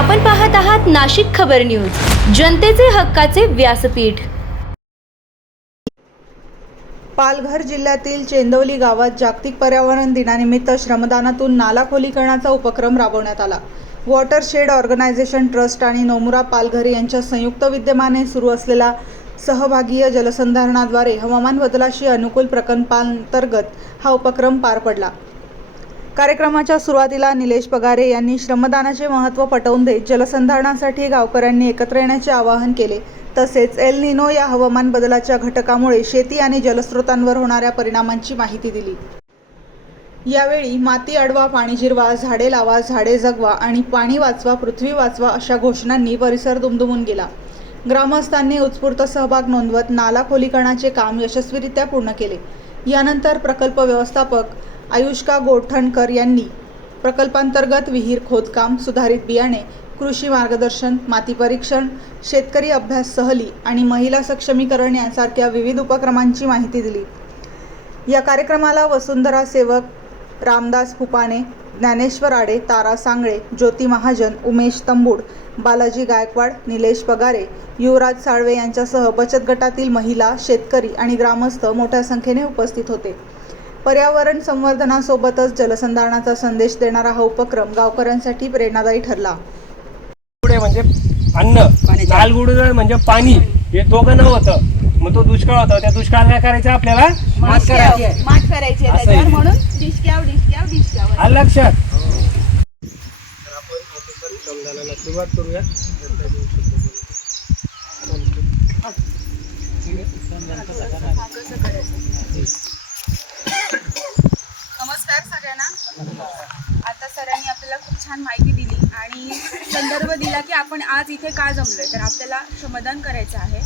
आपण पाहत आहात नाशिक खबर न्यूज, जनतेचे हक्काचे व्यासपीठ। पालघर जिल्ह्यातील चेंदवली गावात जागतिक पर्यावरण दिनानिमित्त श्रमदानातून नाला खोलीकरणाचा उपक्रम राबवण्यात आला। वॉटरशेड ऑर्गनायझेशन ट्रस्ट आणि नोमुरा पालघर यांच्या संयुक्त विद्यमाने सुरू असलेल्या सहभागीय जलसंधारणाद्वारे हवामान बदलाशी अनुकूल प्रकल्पांतर्गत हा उपक्रम पार पडला। कार्यक्रमाच्या सुरुवातीला निलेश पगारे यांनी श्रमदानाचे महत्त्व पटवून देत जलसंधारणासाठी गावकऱ्यांनी एकत्र येण्याचे आवाहन केले। तसेच एल निनो या हवामान बदलाच्या घटकामुळे शेती आणि जलस्रोतांवर होणाऱ्या परिणामांची माहिती दिली। यावेळी माती अडवा, पाणी जिरवा, झाडे लावा, झाडे जगवा आणि पाणी वाचवा, पृथ्वी वाचवा अशा घोषणांनी परिसर दुमदुमून गेला। ग्रामस्थांनी उत्स्फूर्त सहभाग नोंदवत नाला खोलीकरणाचे काम यशस्वीरित्या पूर्ण केले। यानंतर प्रकल्प व्यवस्थापक आयुष्का गोठणकर यांनी प्रकल्पांतर्गत विहीर खोदकाम, सुधारित बियाणे, कृषी मार्गदर्शन, माती परीक्षण, शेतकरी अभ्यास सहली आणि महिला सक्षमीकरण यांसारख्या विविध उपक्रमांची माहिती दिली। या कार्यक्रमाला वसुंधरा सेवक, रामदास फुपाणे, ज्ञानेश्वर आडे, तारा सांगळे, ज्योती महाजन, उमेश तंबूड, बालाजी गायकवाड, निलेश पगारे, युवराज साळवे यांच्यासह बचत गटातील महिला, शेतकरी आणि ग्रामस्थ मोठ्या संख्येने उपस्थित होते। पर्यावरण संवर्धनासोबतच जलसंधारणाचा संदेश देणारा हा उपक्रम गावकऱ्यांसाठी प्रेरणादायी ठरला। म्हणजे अन्न, नालगुडगड म्हणजे पाणी, हे दोघं नव्हतं, मग तो दुष्काळ होता। त्या दुष्काळ काय करायचं, आपल्याला मात करायची त्याच्यावर, म्हणून डिशक्याव आलं लक्षात। तर आपण श्रमदानाला सुरुवात करूया। नमस्कार सगळ्यांना। आता सरांनी आपल्याला खूप छान माहिती दिली आणि संदर्भ दिला की आपण आज इथे का जमलोय। तर आपल्याला श्रमदान करायचं आहे।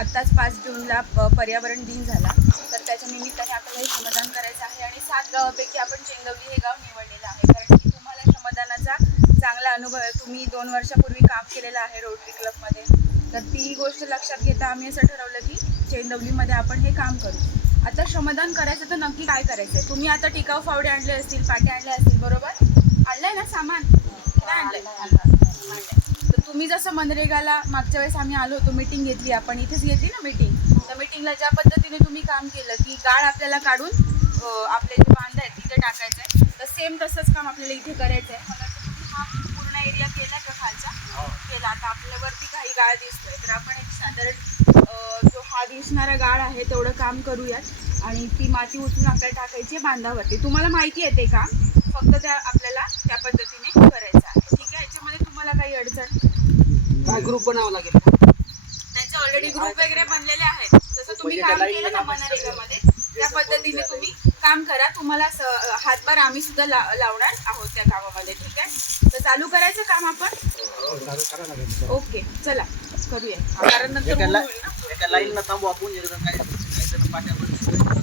आत्ताच 5 जूनला पर्यावरण दिन झाला, तर त्याच्या निमित्ताने आपल्याला श्रमदान करायचं आहे आणि 7 गावापैकी आपण चेंदवली हे गाव निवडलेलं आहे, कारण की तुम्हाला श्रमदानाचा चांगला अनुभव आहे। तुम्ही 2 वर्षापूर्वी काम केलेलं आहे रोटरी क्लबमध्ये, तर ती गोष्ट लक्षात घेता आम्ही असं ठरवलं की चेंदवलीमध्ये आपण हे काम करू। आता श्रमदान करायचं तर नक्की काय करायचं आहे? तुम्ही आता टिकाऊ फावडे आणले असतील, पाटे आणले असतील, बरोबर? आणलंय ना सामान? काय आणलंय? तर तुम्ही जसं मनरेगाला मागच्या वेळेस आम्ही आलो होतो, मीटिंग घेतली आपण, इथेच घेतली ना मीटिंग। त्या मीटिंगला ज्या पद्धतीने तुम्ही काम केलं की गाळ आपल्याला काढून आपले जे बांध आहेत तिथे टाकायचं आहे, तर सेम तसंच काम आपल्याला इथे करायचं आहे। मला वाटतं तुम्ही हा पूर्ण एरिया केला का खालचा? केला। आता आपल्यावरती काही गाळ दिसतोय, तर आपण एक साधारण जो हा दिसणारा गाळ आहे तेवढं काम करूयात आणि ती माती उचलून आपल्याला टाकायची आहे बांधावरती। तुम्हाला माहिती आहे ते काम, फक्त त्या आपल्याला त्या पद्धतीने करायचं आहे, ठीक आहे? याच्यामध्ये तुम्हाला काही अडचण काय ग्रुप बनावा लागेल? त्यांचे ऑलरेडी ग्रुप वगैरे बनलेले आहेत, जसं तुम्ही काम केलं ना मनरेगामध्ये त्या पद्धतीने तुम्ही काम करा। तुम्हाला हातभार आम्ही सुद्धा लावणार आहोत त्या कामामध्ये, ठीक आहे? तर चालू करायचं काम आपण। ओके, चला करूया, कारण नंतर एका लाईनला थांबू आपण, काय पाट्यावर